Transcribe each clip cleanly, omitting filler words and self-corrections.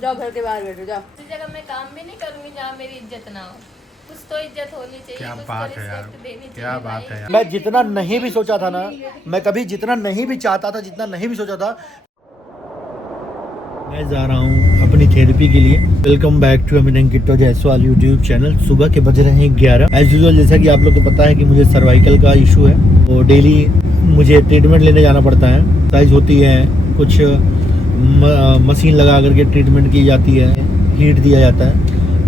जाओ घर के बाहर बैठो जाओ। इस जगह मैं काम भी नहीं करूंगी जहाँ मेरी इज्जत ना हो। कुछ तो इज्जत होनी चाहिए। क्या कुछ बात तो है यार, रिस्पेक्ट देनी क्या चाहिए बात है भाई। यार। मैं जितना नहीं भी सोचा था ना, मैं कभी जितना नहीं भी चाहता था, जितना नहीं भी सोचा था, मैं जा रहा हूँ अपनी थेरेपी के लिए। Welcome back to Amit Kitto Jaiswal YouTube channel. सुबह के बज रहे हैं 11 एज यूजुअल। जैसा कि आप लोग को पता है कि मुझे सर्वाइकल का इशू है, तो डेली मुझे ट्रीटमेंट लेने जाना पड़ता है। एक्सरसाइज होती है, कुछ मशीन लगा करके ट्रीटमेंट की जाती है, हीट दिया जाता है,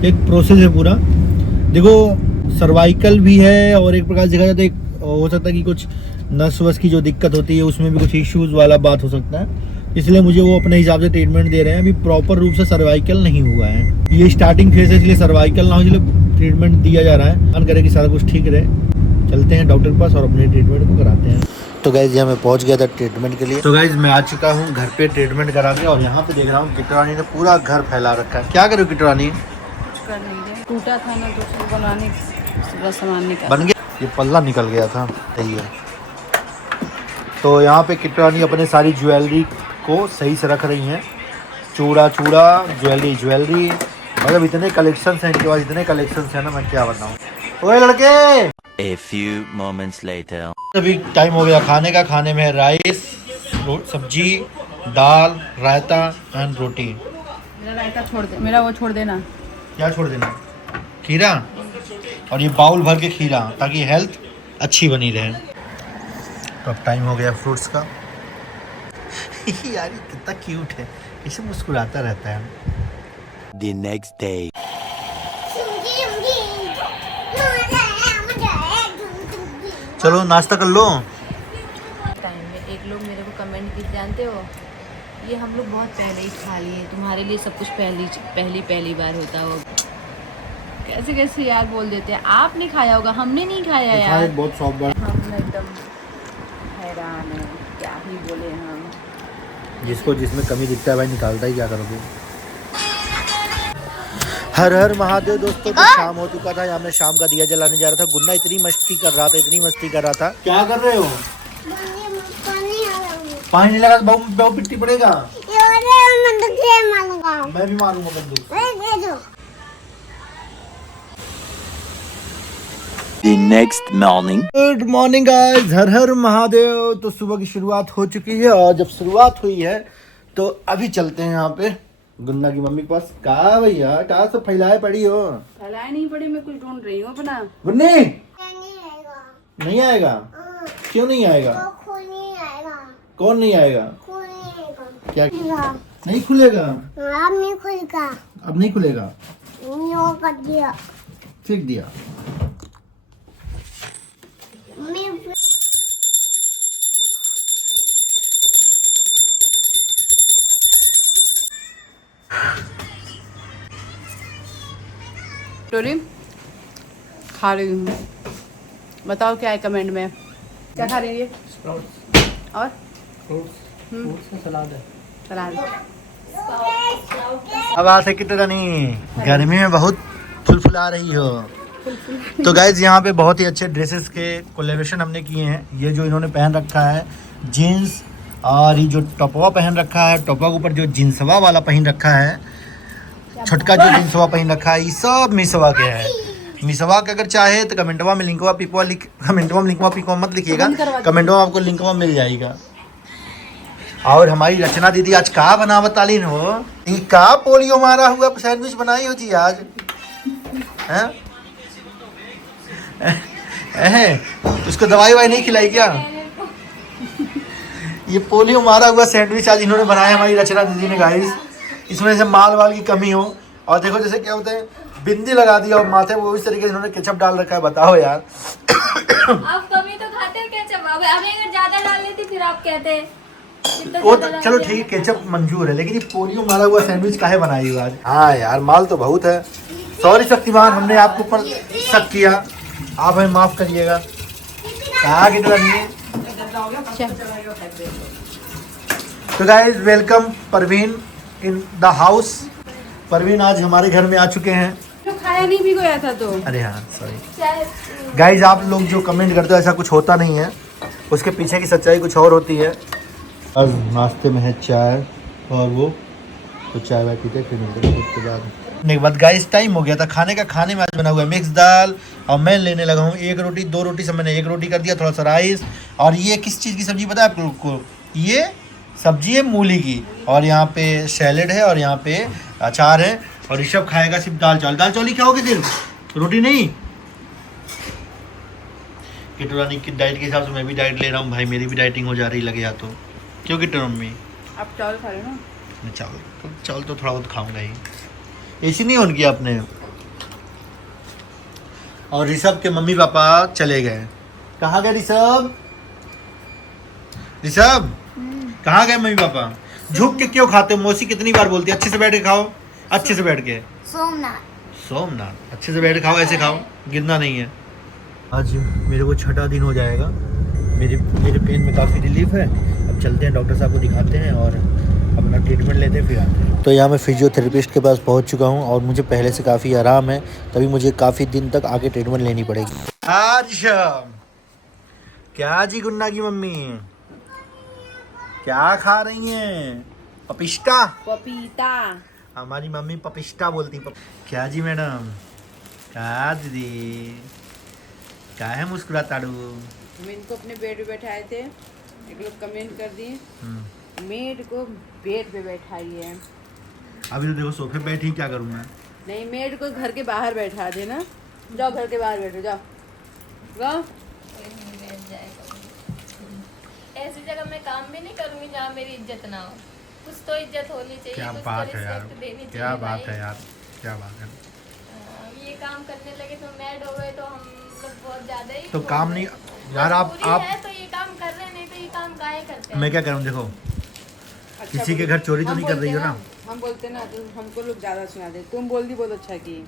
एक प्रोसेस है पूरा। देखो सर्वाइकल भी है और एक प्रकार से देखा जाए तो एक हो सकता है कि कुछ नस वस की जो दिक्कत होती है उसमें भी कुछ इश्यूज वाला बात हो सकता है, इसलिए मुझे वो अपने हिसाब से ट्रीटमेंट दे रहे हैं। अभी प्रॉपर रूप से सर्वाइकल नहीं हुआ है, ये स्टार्टिंग फेज है, इसलिए सर्वाइकल ना हो इसलिए ट्रीटमेंट दिया जा रहा है। मन करे कि सारा कुछ ठीक रहे। चलते हैं डॉक्टर के पास और अपने ट्रीटमेंट को कराते हैं। तो गाइज यहाँ मैं पहुँच गया था ट्रीटमेंट के लिए। तो गाइज मैं आ चुका हूँ घर पे ट्रीटमेंट करा के, और यहाँ पे देख रहा हूँ किटरानी ने पूरा घर फैला रखा है। क्या करो किटरानी? कर नहीं रहे, टूटा था ना तो उसको बनाने का सामान निकाल बन गया, ये पल्ला निकल गया था। सही है। तो यहाँ पे किटरानी अपने सारी ज्वेलरी को सही से रख रही हैं। चूड़ा ज्वेलरी, मतलब इतने कलेक्शंस हैं इनके पास, इतने कलेक्शंस हैं ना, मैं क्या बताऊँ। ओए लड़के! A few moments later. अभी टाइम हो गया खाने का। खाने में राइस, सब्जी, दाल, रायता एंड रोटी। मेरा रायता छोड़ दे, मेरा वो छोड़ देना। क्या छोड़ देना? खीरा, और ये बाउल भर के खीरा, ताकि हेल्थ अच्छी बनी रहे। तो अब टाइम हो गया फ्रूट्स का। यार ये कितना क्यूट है, इसे मुस्कुराता रहता है। The next day. चलो नाश्ता कर लो। टाइम में एक लोग मेरे को कमेंट की, जानते हो ये हम लोग बहुत पहले ही खा लिए, तुम्हारे लिए सब कुछ पहली बार होता हो। कैसे कैसे यार बोल देते हैं। आपने खाया होगा, हमने नहीं खाया यार। बहुत सॉफ्ट बार। हम एकदम हैरान है, क्या ही बोले हम। जिसको जिसमें कमी दिखता है भाई निकालता ही, क्या करोगे। हर हर महादेव दोस्तों। तो शाम हो चुका था, यहाँ मैं शाम का दिया जलाने जा रहा था। गुन्ना इतनी मस्ती कर रहा था। क्या कर रहे हो? पानी नहीं लगा तो बहु पिट्टी पड़ेगा। मैं भी मारूंगा बंदूक। The next morning. Good morning guys, हर हर महादेव। तो सुबह की शुरुआत हो चुकी है, और जब शुरुआत हुई है तो अभी चलते हैं यहाँ पे गुन्ना की मम्मी के पास। कहा भैया, कहा सब फैलाए पड़ी हो? फैलाए नहीं पड़ी, मैं कुछ ढूंढ रही हूँ अपना। गुन्नी नहीं आएगा। क्यों नहीं आएगा? कौन नहीं आएगा? क्या नहीं खुलेगा? अब नहीं खुलेगा। फेंक दिया। स्टोरी खा रही हूँ, बताओ क्या है कमेंट में। क्या खा रही है? और सलाद। अब बात है कितनी गर्मी में बहुत फुलफुला रही हो। तो गाइज यहाँ पे बहुत ही अच्छे ड्रेसेस के कोलेब्रेशन हमने किए हैं। ये जो इन्होंने पहन रखा है जीन्स, और ये जो टॉपवा पहन रखा है, टॉपवा के ऊपर जो जींसवा वाला पहन रखा है, छोटका जो जींसवा पहन रखा है, ये सब मिसवा के है। मिसवा के अगर चाहे तो कमेंटवा में लिंकवा पिकवा मत लिखिएगा, कमेंटवा में आपको लिंकवा मिल जाएगा। और हमारी रचना दीदी आज का बना बतालीन हो, ये का पोलियो मारा हुआ सैंडविच बनाई हो जी आज हैं? उसको दवाई वाई नहीं खिलाई क्या? ये पोलियो मारा हुआ सैंडविच आज इन्होंने बनाया हमारी रचना दीदी ने गाइस। इसमें से माल वाल की कमी हो, और देखो जैसे क्या होता है, बिंदी लगा दिया और माथे वो इस तरीके से इन्होंने केचप डाल रखा है। बताओ यार। आप कमी तो खाते हैं केचप, अब हमें अगर ज्यादा डाल लेती फिर आप कहते हैं वो तो चलो ठीक है, केचप मंजूर है, लेकिन ये पोलियो मारा हुआ सैंडविच काहे बनाई हुआ आज? हाँ यार, माल तो बहुत है। सॉरी शक्तिमान, हमने आपके ऊपर शक किया, आप हमें माफ करिएगा। कहा कितना नहीं। तो guys welcome Parveen in the house. Parveen आज हमारे घर में आ चुके हैं। तो खाया नहीं भी गया था तो। अरे हाँ सॉरी गाइस, आप लोग जो कमेंट करते हो ऐसा कुछ होता नहीं है, उसके पीछे की सच्चाई कुछ और होती है। आज नाश्ते में है चाय और वो तो चाय वाय पीते फिर मिलते हैं उसके बाद गाइस टाइम हो गया था खाने का। खाने में आज बना हुआ है मिक्स दाल और मैं लेने लगा हूँ 1 रोटी 2 रोटी से मैंने 1 रोटी कर दिया, थोड़ा सा राइस। और ये किस चीज़ की सब्जी पता है आप लोग को? ये सब्जी है मूली की, और यहाँ पे सैलेड है और यहाँ पे अचार है। और ऋषभ खाएगा सिर्फ दाल चावल। दाल चावल ही खाओगे सिर्फ, रोटी नहीं? किट्टू रानी की डाइट के हिसाब से मैं भी डाइट ले रहा हूँ भाई, मेरी भी डाइटिंग हो जा रही लगे या तो। क्यों किट्टू मम्मी? आप चावल खा रहे हो ना? मैं चावल तो थोड़ा बहुत खाऊंगा ही। ऐसी नहीं ऑन किया आपने। और ऋषभ के मम्मी पापा चले गए। कहाँ गए ऋषभ? ऋषभ कहाँ गए मम्मी पापा? झुक के क्यों खाते हो? मौसी कितनी बार बोलती है अच्छे से बैठ के खाओ, अच्छे से बैठ के। सोमनाथ अच्छे से बैठ के खाओ, ऐसे खाओ, गिरना नहीं है। आज मेरे को 6ठा दिन हो जाएगा। मेरे पेन में काफ़ी रिलीफ है। अब चलते हैं डॉक्टर साहब को दिखाते हैं और अपना ट्रीटमेंट लेते हैं फिर आते हैं। तो यहाँ मैं फिजियोथेरेपिस्ट के पास पहुँच चुका हूँ और मुझे पहले से काफ़ी आराम है, तभी मुझे काफ़ी दिन तक आगे ट्रीटमेंट लेनी पड़ेगी। आज क्या जी गुन्ना की मम्मी क्या खा रही हैं? पपिस्ता? पपीता। हमारी मम्मी पपिस्ता बोलती। क्या जी मैडम? क्या दीदी क्या है मुस्कुराता? हम इनको अपने बेड पे बैठाए थे, एक लोग कमेंट कर दिए मेड को बेड पे बैठाई है। अभी तो देखो सोफे बैठी, क्या करूँ मैं? नहीं, मेड को घर के बाहर बैठा दे ना। जाओ घर के बाहर बैठो, जाओ जाओ। ऐसी जगह मैं काम भी नहीं करूंगी जहाँ मेरी इज्जत ना हो। कुछ तो इज्जत होनी चाहिए। क्या कुछ बात तो है यार, respect देनी क्या चाहिए बात भाई। है यार, क्या बात है। ये काम करने लगे तो मैड हो गए तो हम लोग बहुत ज्यादा ही तो काम नहीं यार, आप है तो ये काम कर रहे हैं, नहीं तो ये काम काहे करते हैं? मैं क्या करूँ? देखो अच्छा किसी के घर चोरी तो हम नहीं कर रही हो ना? हम बोलते ना तो हमको लोग ज्यादा सुना दे। तुम बोल दी बहुत अच्छा की।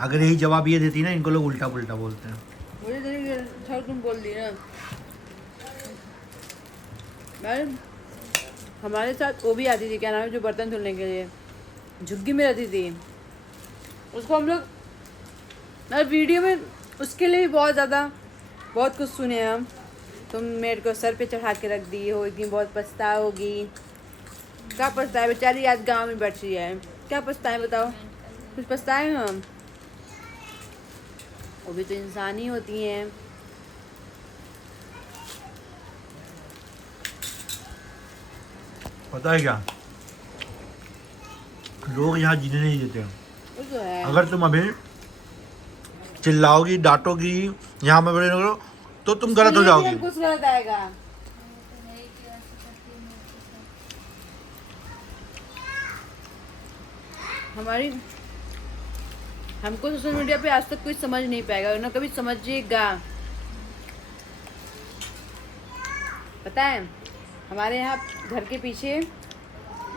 अगर यही जवाब ये देती ना, इनको लोग उल्टा पुल्टा बोलते हैं। मुझे तो अच्छा तुम बोल दी ना। मैडम हमारे साथ वो भी आती थी, क्या नाम है, जो बर्तन धुलने के लिए झुग्गी में रहती थी। उसको हम लोग वीडियो में उसके लिए भी बहुत कुछ सुने हम। तुम मेरे को सर पे चढ़ा के रख दी होगी, बहुत पछताओगी। क्या पछताए बेचारी, आज गांव में बैठ रही है। क्या पछताए बताओ? कुछ पछताए हम? वो भी तो इंसान ही होती हैं। पता है क्या, लोग यहाँ जीने नहीं देते। वो तो है। अगर तुम अभी चिल्लाओगी, डांटोगी, यहाँ में बड़े लोग, तो तुम गलत हो जाओगी। कुछ गलत आएगा। हमको सोशल मीडिया पे आज तक कोई समझ नहीं पाएगा, ना कभी समझिएगा। पता है हमारे यहाँ घर के पीछे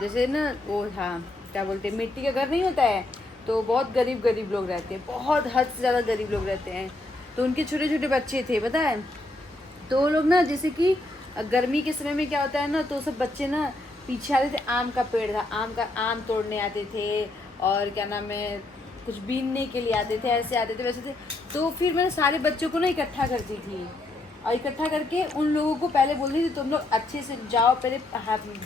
जैसे ना वो था, क्या बोलते हैं, मिट्टी का घर नहीं होता है, तो बहुत गरीब लोग रहते हैं, बहुत हद से ज़्यादा गरीब लोग रहते हैं। तो उनके छोटे छोटे बच्चे थे, पता है। तो वो लोग ना जैसे कि गर्मी के समय में क्या होता है ना, तो सब बच्चे ना पीछे आते थे। आम का पेड़ था, आम तोड़ने आते थे, और क्या नाम है, कुछ बीनने के लिए आते थे, ऐसे आते थे वैसे थे। तो फिर मैं सारे बच्चों को ना इकट्ठा करती थी, और इकट्ठा करके उन लोगों को पहले बोलती थी तुम लोग अच्छे से जाओ, पहले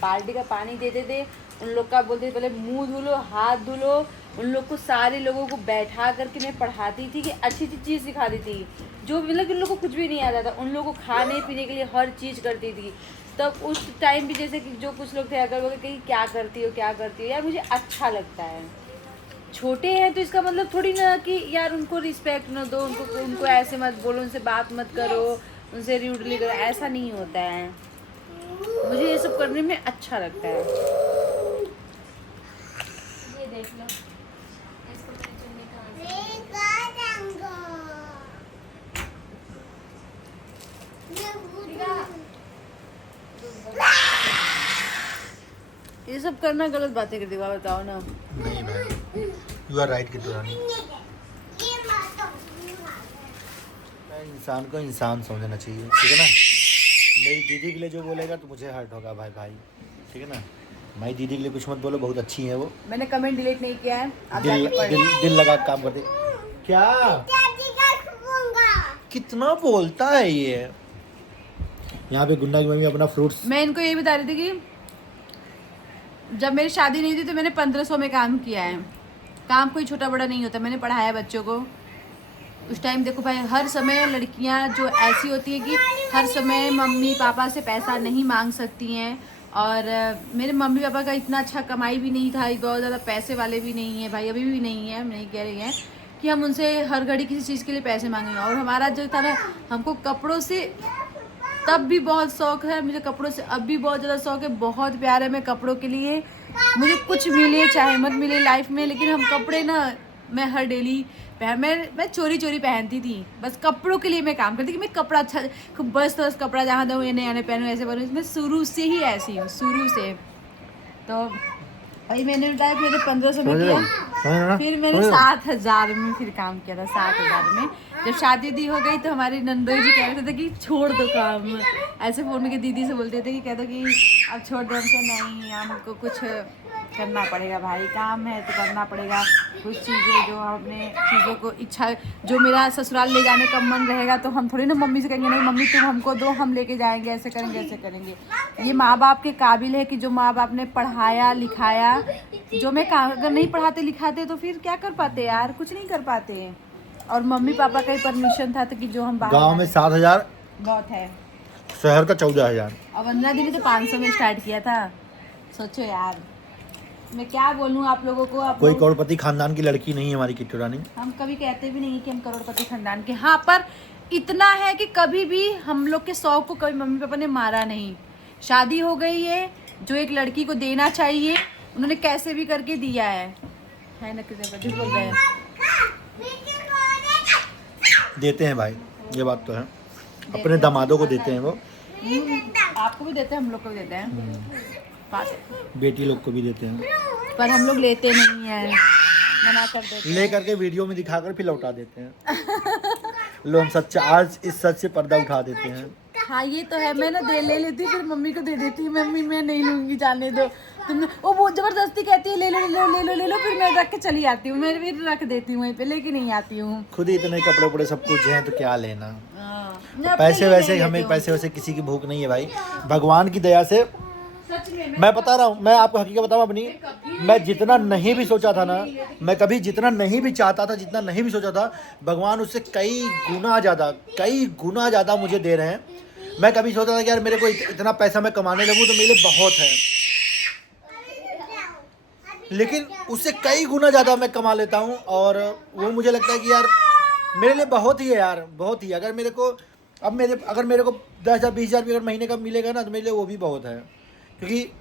बाल्टी का पानी देते थे उन लोग का, बोलते थे पहले मुंह धुलो, हाथ धुलो। उन लोग को, सारे लोगों को बैठा करके मैं पढ़ाती थी कि अच्छी चीज़ सिखाती थी, जो मतलब उन लोगों को कुछ भी नहीं आता था। उन लोगों को खाने पीने के लिए हर चीज़ करती थी। तब उस टाइम भी जैसे कि जो कुछ लोग थे अगर वो कहीं क्या करती हो यार, मुझे अच्छा लगता है। छोटे हैं तो इसका मतलब थोड़ी ना कि यार उनको रिस्पेक्ट ना दो, उनको ऐसे मत बोलो, उनसे बात मत करो, उनसे रूडली करो, ऐसा नहीं होता है। मुझे ये सब करने में अच्छा लगता है। ये देख लो, इसको मेरी चुन्नी ये सब करना गलत बातें करती है, बताओ ना। नहीं भाई, यू आर राइट किट्टू रानी। इंसान को इंसान समझना चाहिए, ठीक है ना। मेरी दीदी के लिए जो बोलेगा तो मुझे हर्ट होगा भाई, ठीक है ना। मेरी दीदी के लिए कुछ मत बोलो, बहुत अच्छी है वो। मैंने कमेंट डिलीट नहीं किया है, आप दिल लगा काम करते। क्या कितना बोलता है ये। यहाँ पे गुन्ना की मम्मी अपना फ्रूट्स, मैं इनको यही बता रही थी कि जब मेरी शादी नहीं थी तो मैंने 1500 में काम किया है। काम कोई छोटा बड़ा नहीं होता, मैंने पढ़ाया बच्चों को। उस टाइम देखो भाई, हर समय लड़कियां जो ऐसी होती है कि हर समय मम्मी पापा से पैसा नहीं मांग सकती हैं। और मेरे मम्मी पापा का इतना अच्छा कमाई भी नहीं था, बहुत ज़्यादा पैसे वाले भी नहीं है भाई, अभी भी नहीं है। हम नहीं कह रही हैं कि हम उनसे हर घड़ी किसी चीज़ के लिए पैसे मांगेंगे। और हमारा जो था ना, हमको कपड़ों से तब भी बहुत शौक़ है, मुझे कपड़ों से अब भी बहुत ज़्यादा शौक़ है, बहुत प्यार है मैं कपड़ों के लिए। मुझे कुछ मिले चाहे मत मिले लाइफ में, लेकिन हम कपड़े ना मैं हर डेली मैं चोरी चोरी पहनती थी। बस कपड़ों के लिए मैं काम करती कि मैं कपड़ा अच्छा, बस कपड़ा जहाँ दूँ, ये नया पहनूँ, ऐसे बनूँ। मैं शुरू से ही ऐसी हूँ, शुरू से। तो भाई मैंने बताया मेरे 1500 में किया, फिर मैंने 7000 में फिर काम किया था। 7000 में जब शादी दी हो गई तो हमारे नंदोई जी कह रहे थे कि छोड़ दो काम। ऐसे फ़ोन में दीदी से बोलते थे कि कह दो कि अब छोड़ दो। हमको नहीं, हमको कुछ करना पड़ेगा भाई, काम है तो करना पड़ेगा। कुछ चीज़ें जो अपने चीज़ों को इच्छा, जो मेरा ससुराल ले जाने का मन रहेगा तो हम थोड़ी ना मम्मी से कहेंगे नहीं मम्मी तुम हमको दो, हम लेके जाएंगे, ऐसे करेंगे ऐसे करेंगे। ये माँ बाप के काबिल है कि जो माँ बाप ने पढ़ाया लिखाया, जो मैं अगर नहीं पढ़ाते लिखाते तो फिर क्या कर पाते यार, कुछ नहीं कर पाते। और मम्मी पापा का ही परमिशन था तो कि जो हम गाँव में 7000 बहुत है, शहर का 14000। और वंदना दी ने तो 500 में स्टार्ट किया था। सोचो यार, मैं क्या बोलूँ आप लोगों को। आप कोई करोड़पति खानदान की लड़की नहीं है हमारी किट्टू रानी। हम कभी कहते भी नहीं कि हम करोड़पति खानदान के। हाँ, पर इतना है कि कभी भी हम लोग के शौक को कभी मम्मी पापा ने मारा नहीं। शादी हो गई है, जो एक लड़की को देना चाहिए उन्होंने कैसे भी करके दिया है ना। किसी बोल रहे हैं देते हैं भाई, ये बात तो है, अपने दामादों को देते हैं वो। आपको भी देते हैं, हम लोग को भी देते हैं, बात है। बेटी लोग को भी देते हैं, पर हम लोग लेते नहीं हैं, मना कर देते हैं। ले करके वीडियो में दिखाकर फिर लौटा देते हैं। लोग सच्चा आज इस सच से पर्दा उठा देते हैं। हाँ ये तो है, मैं ना ले लेती फिर मम्मी को दे देती, मम्मी मैं नहीं लूँगी, जाने दो तुम। वो जबरदस्ती कहती है ले लो ले लो ले लो ले लो, फिर मैं रख के चली आती हूँ, मैं फिर रख देती हूँ वहीं पे, लेके नहीं आती हूँ। खुद ही इतने कपड़े उपड़े सब कुछ हैं तो क्या लेना। पैसे वैसे हमें पैसे वैसे किसी की भूख नहीं है भाई, भगवान की दया से। मैं बता रहा हूँ, मैं आपको हकीकत बताऊँ अपनी, मैं जितना नहीं भी सोचा था ना, मैं कभी जितना नहीं भी चाहता था, जितना नहीं भी सोचा था, भगवान उससे कई गुना ज़्यादा मुझे दे रहे हैं। मैं कभी सोचा था कि यार मेरे को इतना पैसा मैं कमाने लगूँ तो मेरे लिए बहुत है, लेकिन उससे कई गुना ज़्यादा मैं कमा लेता हूँ। और वो मुझे लगता है कि यार मेरे लिए बहुत ही है यार, बहुत ही। अगर मेरे को 10,000 20,000 अगर महीने का मिलेगा ना तो मेरे लिए वो भी बहुत है, क्योंकि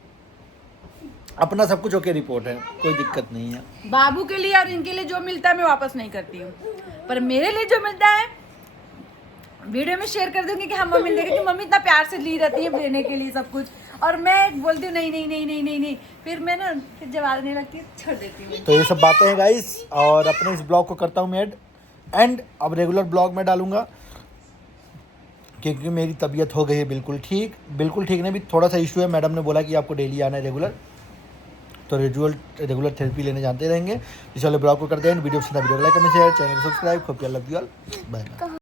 अपना सब कुछ ओके रिपोर्ट है, कोई दिक्कत नहीं है। बाबू के लिए और इनके लिए जो मिलता है मैं वापस नहीं करती हूँ, पर मेरे लिए जो मिलता है वीडियो में शेयर कर दूंगी कि हम मम्मी देखें कि मम्मी इतना प्यार से ली रहती है देने के लिए सब कुछ, और मैं बोलती हूँ नहीं नहीं नहीं नहीं नहीं नहीं, फिर मैं ना फिर जवाब नहीं लगती, छोड़ देती हूँ। तो ये सब बातें हैं गाइस, और अपने इस ब्लॉग को करता हूँ मैं एंड अब रेगुलर ब्लॉग में डालूंगा, क्योंकि मेरी तबीयत हो गई है बिल्कुल ठीक नहीं, भी थोड़ा सा इशू है। मैडम ने बोला कि आपको डेली आना है रेगुलर, तो रेगुलर थेरेपी लेने जानते रहेंगे। इस वाले ब्लॉग को करते हैं वीडियो पसंद, वीडियो को लाइक कमेंट शेयर, चैनल को सब्सक्राइब। खूब love you all, bye bye.